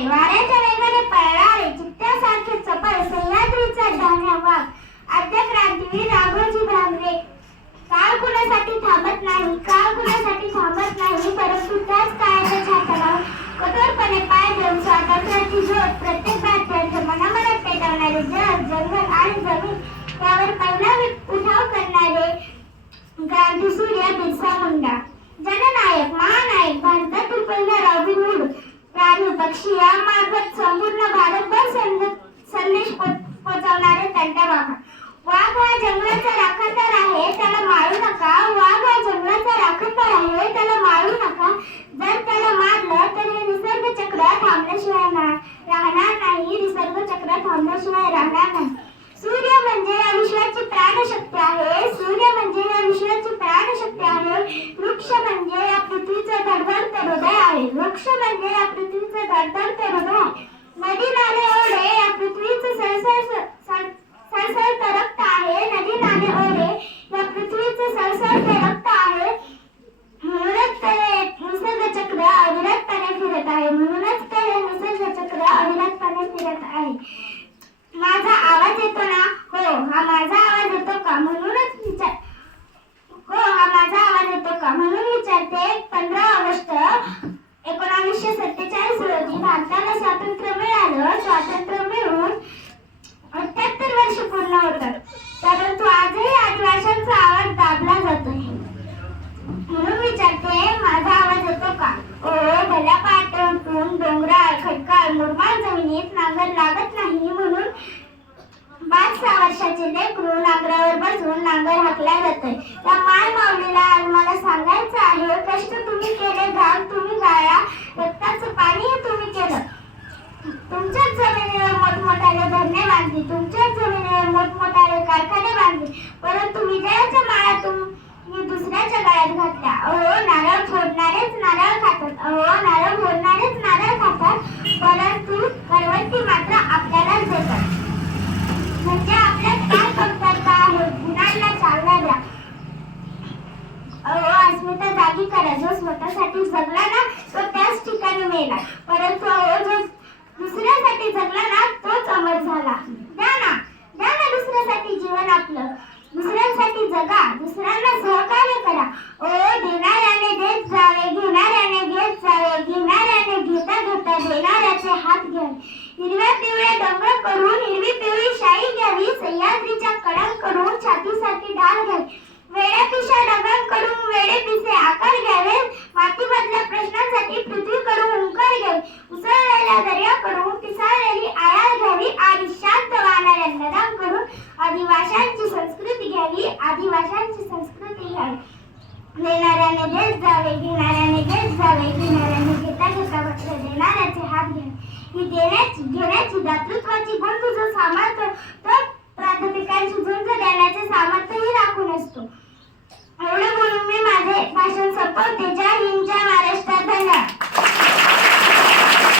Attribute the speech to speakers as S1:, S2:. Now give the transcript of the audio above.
S1: वाढणारे वाऱ्याच्या वेगाने पळणारे चित्त्यासारखे चपळ सह्याद्रीचा धान्य वाघ. आद्य क्रांतीवीर राघोजी भांगरे. काळ कुणासाठी थांबत नाही काळ कुणासाठी थांबत नाही परंतु त्याच काळाच्या छाताला कठोरपणे पाय देऊन स्वातंत्र्याची ज्योत प्रत्येक भारतीयांच्या मनामनात पेटवणारे जग जंगल आणि जमीन. त्यावर पहिला उठाव करणारे क्रांती सूर्य बिरसा मुंडा. चक्र राहणार नाही सूर्य म्हणजे या विश्वाची प्राणशक्ती आहे. सूर्य म्हणजे या विश्वाची प्राणशक्ती आहे. वृक्ष म्हणजे या पृथ्वीचं धडधडते हृदय आहे. वृक्ष म्हणजे या पृथ्वीचं धडधडते हृदय. आहे नदी सहा लेकरू नांगरावर बसून नांगर हाकला जातोय त्या माय माऊलीला आज मला सांगायचं आहे कष्ट अस्मिता जागी करा. जो स्वतःसाठी जगला ना तो त्याच ठिकाणी मेला. परंतु जो दुसऱ्यासाठी जगला ना तोच अमर झाला. द्या ना द्या ना दुसऱ्यासाठी जीवन आपलं. दुसऱ्यांसाठी जगा दुसऱ्यांना सहकार्य करा. ओ देणाऱ्याने देत जावे घेणाऱ्याने घेत जावे घेणाऱ्याने घेता घेता देणाऱ्याचे हात घ्यावे हिरव्या पिवळ्या डोंगर करून हिरवी पिवळी शाई घ्यावी सह्याद्रीच्या कडा प्रश्नांसाठी पृथ्वीकडून हुंकार घ्यावी उसळलेल्या दर्याकडून पिसाळलेली आयाळ घ्यावी आणि शांत वाहणाऱ्या नद्यांकडून आदिवाशांची संस्कृती घ्यावी. आदिवाशांची संस्कृती घ्यावी नेणाऱ्याने देश जावे घेणाऱ्याने देश जावे घेणाऱ्याने घेता घेता मात्र देणाऱ्याचे हात घ्यावे. ही देण्याची घेण्याची दातृत्वाची